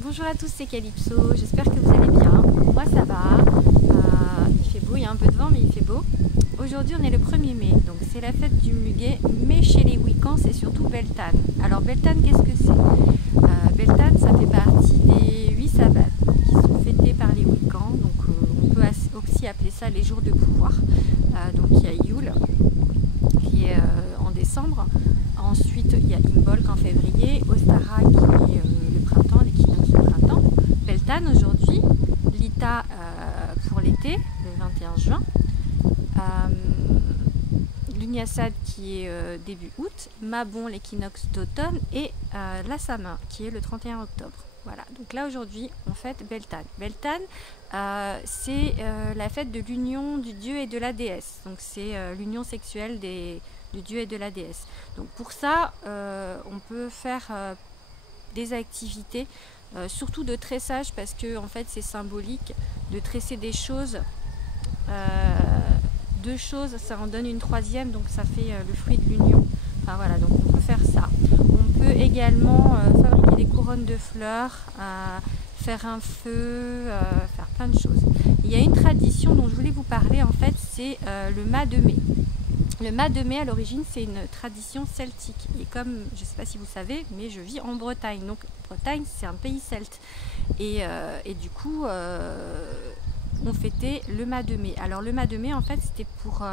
Bonjour à tous, c'est Calypso, j'espère que vous allez bien. Moi ça va, il fait beau, il y a un peu de vent mais il fait beau. Aujourd'hui on est le 1er mai, donc c'est la fête du muguet, mais chez les Wiccans c'est surtout Beltane. Alors Beltane, qu'est-ce que c'est? Beltane, ça fait partie des 8 sabbats qui sont fêtés par les Wiccans, donc on peut aussi appeler ça les jours de pouvoir. Donc il y a Yule qui est en décembre, ensuite il y a Imbolc en février, Ostara qui est le printemps, l'équinoxe du printemps, Beltane aujourd'hui, Lita pour l'été, le 21 juin, Lugnasad qui est début août, Mabon l'équinoxe d'automne et la Samin qui est le 31 octobre. Voilà, donc là aujourd'hui on fête Beltane. Beltane, c'est la fête de l'union du dieu et de la déesse, donc c'est l'union sexuelle du dieu et de la déesse. Donc pour ça, on peut faire des activités, surtout de tressage, parce que en fait c'est symbolique de tresser des choses. Deux choses, ça en donne une troisième, donc ça fait le fruit de l'union. Enfin voilà, donc on peut faire ça. On peut également fabriquer des couronnes de fleurs, faire un feu, faire plein de choses. Il y a une tradition dont je voulais vous parler, en fait, c'est le mas de mai. Le mas de mai, à l'origine, c'est une tradition celtique. Et comme, je ne sais pas si vous savez, mais je vis en Bretagne. Donc, Bretagne, c'est un pays celte. Et du coup, on fêtait le mas de mai. Alors, le mas de mai, en fait, c'était pour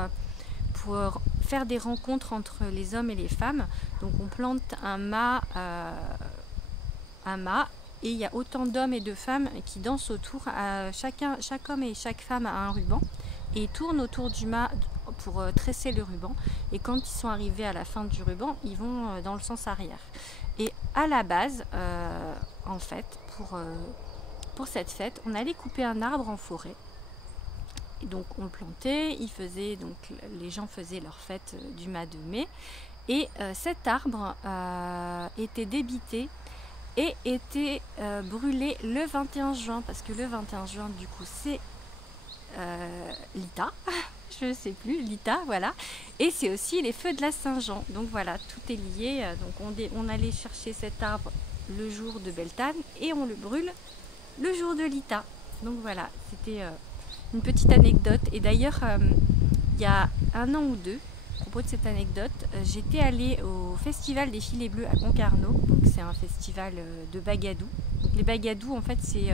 faire des rencontres entre les hommes et les femmes. Donc, on plante un mât, et il y a autant d'hommes et de femmes qui dansent autour. Chaque homme et chaque femme a un ruban et tournent autour du mât pour tresser le ruban, et quand ils sont arrivés à la fin du ruban, ils vont dans le sens arrière. Et à la base, en fait, pour cette fête, on allait couper un arbre en forêt. Et donc on le plantait, donc les gens faisaient leur fête du mas de mai, et cet arbre était débité et était brûlé le 21 juin, parce que le 21 juin, du coup, c'est Lita, je ne sais plus, Lita, voilà. Et c'est aussi les feux de la Saint-Jean. Donc voilà, tout est lié. Donc on allait chercher cet arbre le jour de Beltane et on le brûle le jour de Lita. Donc voilà, c'était une petite anecdote. Et d'ailleurs, il y a 1 an ou 2, à propos de cette anecdote, j'étais allée au festival des filets bleus à Concarneau. Donc c'est un festival de bagadou. Donc les bagadous, en fait, c'est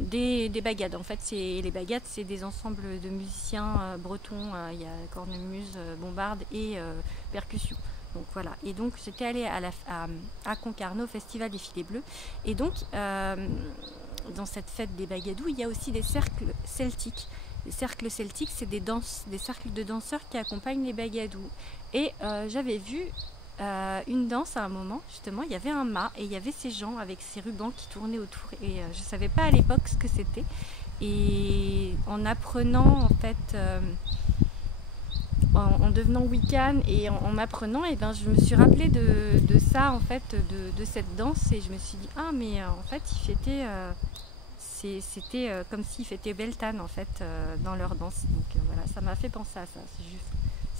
des bagades. En fait, les bagades, c'est des ensembles de musiciens bretons. Il y a cornemuse, bombarde et percussion. Donc voilà. Et donc j'étais allée à Concarneau, au festival des filets bleus. Et donc dans cette fête des bagadous, il y a aussi des cercles celtiques. Les cercles celtiques, c'est des cercles de danseurs qui accompagnent les bagadous. Et j'avais vu une danse à un moment, justement, il y avait un mât et il y avait ces gens avec ces rubans qui tournaient autour, et je ne savais pas à l'époque ce que c'était, et en apprenant, en fait, en devenant wiccan et en m'apprenant, et ben, je me suis rappelée de ça, en fait, de cette danse, et je me suis dit, ah mais en fait ils fêtaient, c'était comme s'ils fêtaient Beltane, en fait, dans leur danse. Donc voilà, ça m'a fait penser à ça.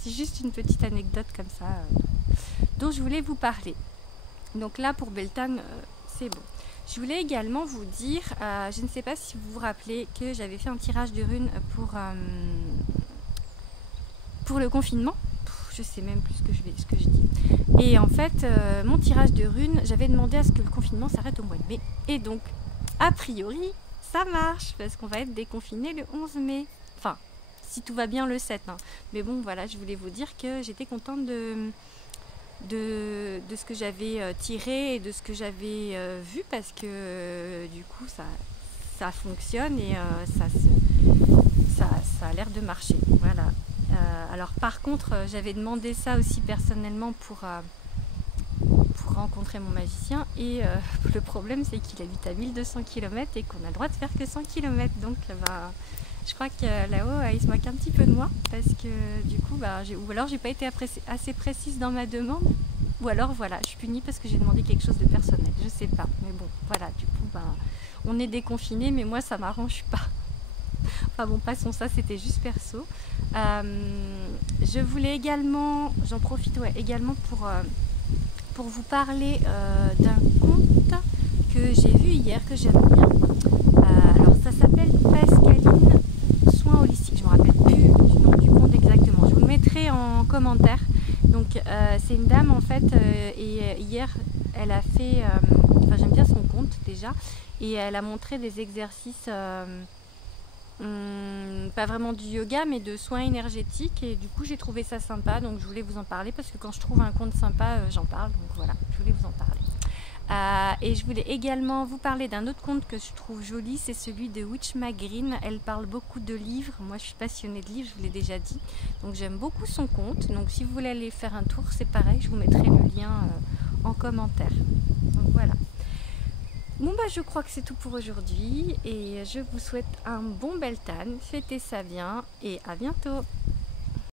C'est juste une petite anecdote comme ça dont je voulais vous parler. Donc là, pour Beltane, c'est bon. Je voulais également vous dire, je ne sais pas si vous vous rappelez, que j'avais fait un tirage de runes pour le confinement. Je sais même plus ce que je dis. Et en fait, mon tirage de runes, j'avais demandé à ce que le confinement s'arrête au mois de mai. Et donc, a priori, ça marche, parce qu'on va être déconfiné le 11 mai. Enfin, si tout va bien le 7. Hein. Mais bon, voilà, je voulais vous dire que j'étais contente de ce que j'avais tiré et de ce que j'avais vu, parce que du coup ça fonctionne et ça a l'air de marcher. Voilà. Alors par contre, j'avais demandé ça aussi personnellement pour rencontrer mon magicien, et le problème c'est qu'il habite à 1200 km et qu'on a le droit de faire que 100 km. Donc je crois que là-haut, il se moque un petit peu de moi, parce que du coup, ou alors j'ai pas été assez précise dans ma demande, ou alors voilà, je suis punie parce que j'ai demandé quelque chose de personnel, je sais pas. Mais bon, voilà, du coup, on est déconfiné, mais moi ça m'arrange pas. Enfin bon, passons ça, c'était juste perso. Je voulais également, j'en profite également pour vous parler d'un conte que j'ai vu hier que j'aime bien. Alors ça s'appelle Pascaline Soins Holistiques. Je me rappelle plus du nom du compte exactement. Je vous le mettrai en commentaire. Donc c'est une dame en fait et hier elle a fait, enfin j'aime bien son compte déjà, et elle a montré des exercices, pas vraiment du yoga mais de soins énergétiques, et du coup j'ai trouvé ça sympa, donc je voulais vous en parler parce que quand je trouve un compte sympa j'en parle, donc voilà, je voulais vous en parler. Et je voulais également vous parler d'un autre conte que je trouve joli, c'est celui de Witchma Green. Elle parle beaucoup de livres, moi je suis passionnée de livres, je vous l'ai déjà dit, donc j'aime beaucoup son conte. Donc si vous voulez aller faire un tour, c'est pareil, je vous mettrai le lien en commentaire. Donc voilà. Bon bah je crois que c'est tout pour aujourd'hui, et je vous souhaite un bon Beltane, fêtez ça bien et à bientôt.